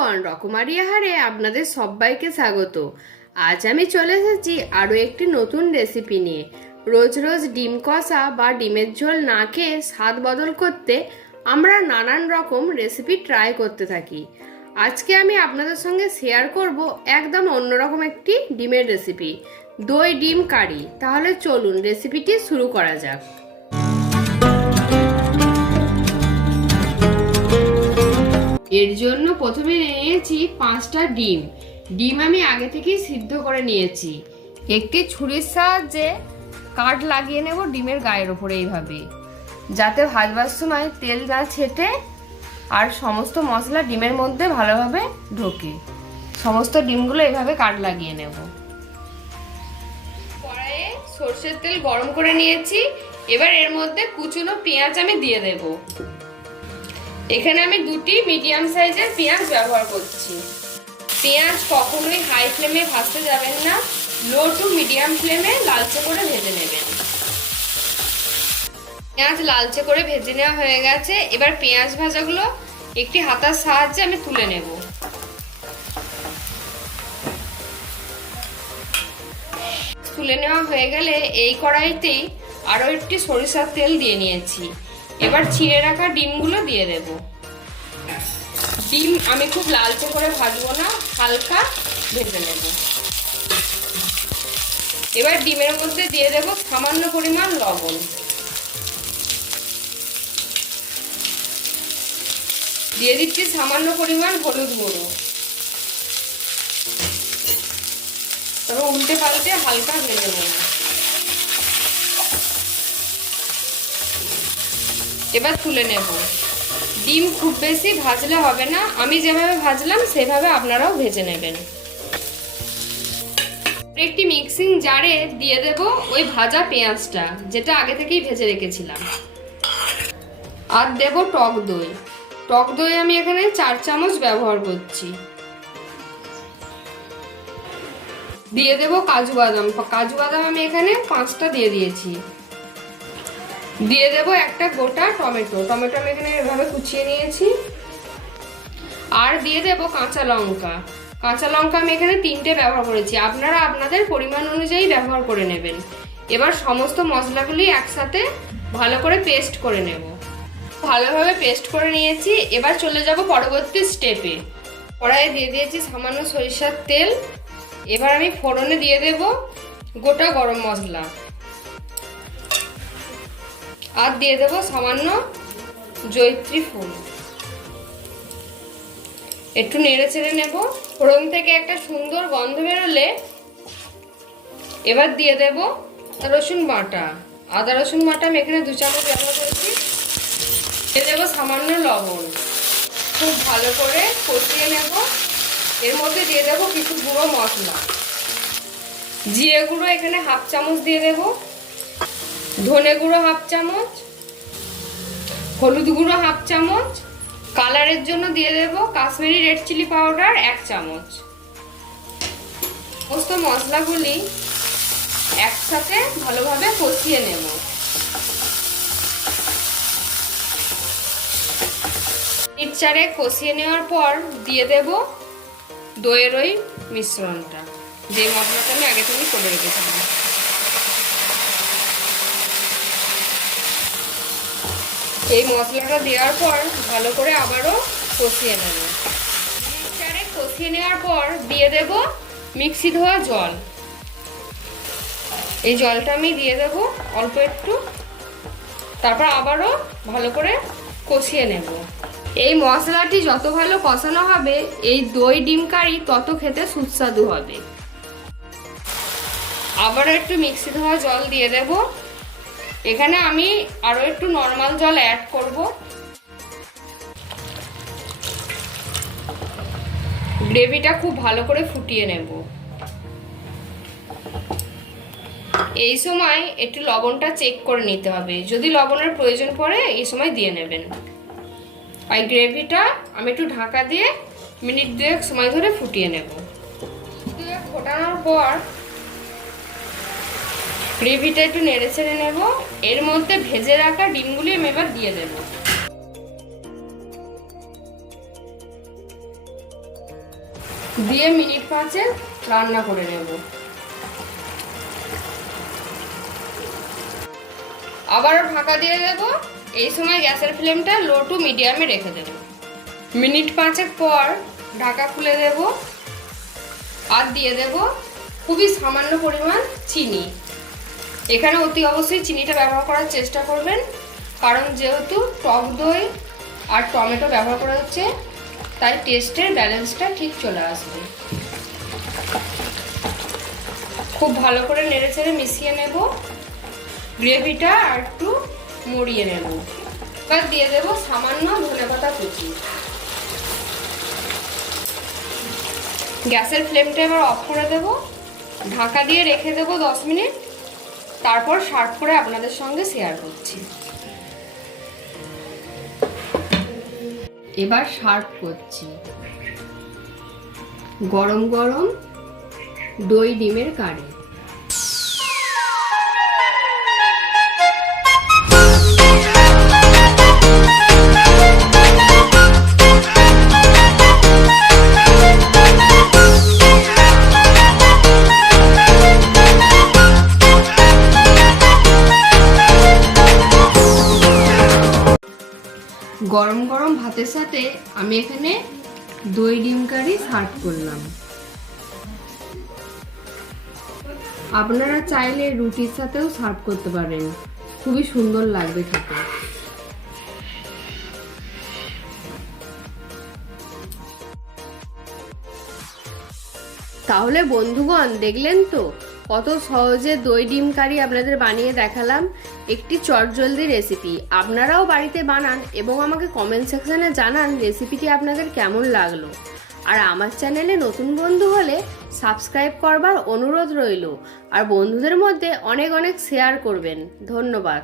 বন্ধুগণ, রকমারি আহারে আপনাদের সবাইকে স্বাগত। আজ আমি চলে এসেছি আরও একটি নতুন রেসিপি নিয়ে। রোজ রোজ ডিম কষা বা ডিমের ঝোল না খেয়ে স্বাদ বদল করতে আমরা নানান রকম রেসিপি ট্রাই করতে থাকি। আজকে আমি আপনাদের সঙ্গে শেয়ার করব একদম অন্যরকম একটি ডিমের রেসিপি, দই ডিম কারি। তাহলে চলুন রেসিপিটি শুরু করা যাক। এর জন্য প্রথমে নিয়েছি 5টা ডিম। ডিম আমি আগে থেকেই সিদ্ধ করে নিয়েছি। একটি ছুরির সাহায্যে কাট লাগিয়ে নেব ডিমের গায়ের ওপরে, এইভাবে, যাতে ভাজবার সময় তেল না ছেটে আর সমস্ত মশলা ডিমের মধ্যে ভালোভাবে ঢোকে। সমস্ত ডিমগুলো এইভাবে কাট লাগিয়ে নেব। কড়াইয়ে সরষের তেল গরম করে নিয়েছি। এবার এর মধ্যে কুচনো পেঁয়াজ আমি দিয়ে দেব। এখানে আমি 2টি মিডিয়াম সাইজের পেঁয়াজ ব্যবহার করছি। পেঁয়াজ কখনোই হাই ফ্লেমে ভাজতে যাবেন না, লো টু মিডিয়াম ফ্লেমে লালচে করে ভেজে নেবেন। পেঁয়াজ লালচে করে ভেজে নেওয়া হয়ে গেছে। এবার পেঁয়াজ ভাজাগুলো একটি হাতার সাহায্যে আমি তুলে নেব। তুলে নেওয়া হয়ে গেলে এই কড়াইতেই আরও একটি সরিষার তেল দিয়ে নিয়েছি। এবার ছিঁড়ে রাখা ডিমগুলো দিয়ে দেব। ডিম আমি খুব লালচে করে ভাজবো না, হালকা ভেজে নেব। এবার ডিমের মধ্যে দিয়ে দেব সামান্য পরিমাণ লবণ। দিয়ে দিচ্ছি সামান্য পরিমাণ হলুদ গুঁড়ো। তবে উল্টে পাল্টে হালকা ভেজে নেব। এবার তুলে নেব। ডিম খুব বেশি ভাজলে হবে না, আমি যেভাবে ভাজলাম সেভাবে আপনারাও ভেজে নেবেন। একটি মিক্সিং জারে দিয়ে দেব ওই ভাজা পেঁয়াজটা, যেটা আগে থেকেই ভেজে রেখেছিলাম। আর দেব টক দই। টক দই আমি এখানে 4 চামচ ব্যবহার করছি। দিয়ে দেব কাজু বাদাম। কাজু বাদাম আমি এখানে 5টা দিয়ে দিয়েছি। দিয়ে দেব একটা গোটা টমেটো। টমেটো আমি এখানে এভাবে কুচিয়ে নিয়েছি। আর দিয়ে দেব কাঁচা লঙ্কা। কাঁচা লঙ্কা আমি এখানে 3টে ব্যবহার করেছি, আপনারা আপনাদের পরিমাণ অনুযায়ী ব্যবহার করে নেবেন। এবার সমস্ত মশলাগুলি একসাথে ভালো করে পেস্ট করে নেব। ভালোভাবে পেস্ট করে নিয়েছি। এবার চলে যাব পরবর্তী স্টেপে। কড়াইয়ে দিয়ে দিয়েছি সামান্য সরিষার তেল। এবার আমি ফোড়নে দিয়ে দেব গোটা গরম মশলা। আর দিয়ে দেব সামান্য জয়িত্রী ফুল। একটু নেড়ে চেড়ে নেব। ফোড়ন থেকে একটা সুন্দর গন্ধ বেরোলে এবার দিয়ে দেব রসুন বাটা। আদা রসুন বাটা আমি এখানে 2 চামচ ব্যবহার করেছি। দিয়ে দেব সামান্য লবণ। খুব ভালো করে কষিয়ে নেব। এর মধ্যে দিয়ে দেব কিছু গুঁড়ো মশলা। জিরে গুঁড়ো এখানে 1/2 চামচ দিয়ে দেব। ধনে গুঁড়ো 1/2 চামচ। হলুদ গুঁড়ো 1/2 চামচ। কালারের জন্য দিয়ে দেব কাশ্মীরি রেড চিলি পাউডার 1 চামচ। সমস্ত মশলাগুলি একসাথে ভালোভাবে কষিয়ে নেব। মিনিট 4 কষিয়ে নেওয়ার পর দিয়ে দেব দইয়ের ওই মিশ্রণটা, যে মশলাটা আমি আগে থেকে করে রেখেছিলাম। এই মশলাটা দেওয়ার পর ভালো করে আবারও কষিয়ে নেব। কষিয়ে নেওয়ার পর দিয়ে দেব মিক্সি ধোয়া জল। এই জলটা আমি দিয়ে দেব অল্প একটু। তারপর আবারও ভালো করে কষিয়ে নেব। এই মশলাটি যত ভালো কষানো হবে এই দই ডিম কারি তত খেতে সুস্বাদু হবে। আবারও একটু মিক্সি ধোয়া জল দিয়ে দেব। এখানে আমি আরো একটু নরমাল জল অ্যাড করব। গ্রেভিটা খুব ভালো করে ফুটিয়ে নেব। এই সময় একটু লবণটা চেক করে নিতে হবে, যদি লবণের প্রয়োজন পড়ে এই সময় দিয়ে নেবেন। আর গ্রেভিটা আমি একটু ঢাকা দিয়ে মিনিট 2 সময় ধরে ফুটিয়ে নেব। ফোটানোর পর গ্রেভিটা একটু নেড়ে ছেড়ে নেব। এর মধ্যে ভেজে রাখা ডিমগুলি আমি এবার দিয়ে দেব। দিয়ে মিনিট 5 রান্না করে নেব। আবারও ঢাকা দিয়ে দেব। এই সময় গ্যাসের ফ্লেমটা লো টু মিডিয়ামে রেখে দেব। মিনিট 5 পর ঢাকা খুলে দেব আর দিয়ে দেব খুবই সামান্য পরিমাণ চিনি। এখানে অতি অবশ্যই চিনিটা ব্যবহার করার চেষ্টা করবেন, কারণ যেহেতু টক দই আর টমেটো ব্যবহার করা হচ্ছে তাই টেস্টের ব্যালেন্সটা ঠিক চলে আসবে। খুব ভালো করে নেড়েচেড়ে মিশিয়ে নেব। গ্রেভিটা আর একটু মরিয়ে নেব। এবার দিয়ে দেব সামান্য ধনেপাতা কুচি। গ্যাসের ফ্লেমটা এবার অফ করে দেব। ঢাকা দিয়ে রেখে দেব 10 মিনিট। তারপর সার্ভ করে আপনাদের সঙ্গে শেয়ার করছি। এবার সার্ভ করছি গরম গরম দই ডিমের কারি। গরম গরম ভাতের সাথে আমি এখানে দই ডিম কারি সার্ভ করলাম। আপনারা চাইলে রুটির সাথেও সার্ভ করতে পারেন, খুবই সুন্দর লাগবে খেতে। তাহলে বন্ধুগণ, দেখলেন তো কত সহজে দই ডিম কারি আপনাদের বানিয়ে দেখালাম। একটি চটজলদি রেসিপি। আপনারাও বাড়িতে বানান এবং আমাকে কমেন্ট সেকশনে জানান রেসিপিটি আপনাদের কেমন লাগলো। আর আমার চ্যানেলে নতুন বন্ধু হলে সাবস্ক্রাইব করবার অনুরোধ রইল। আর বন্ধুদের মধ্যে অনেক অনেক শেয়ার করবেন। ধন্যবাদ।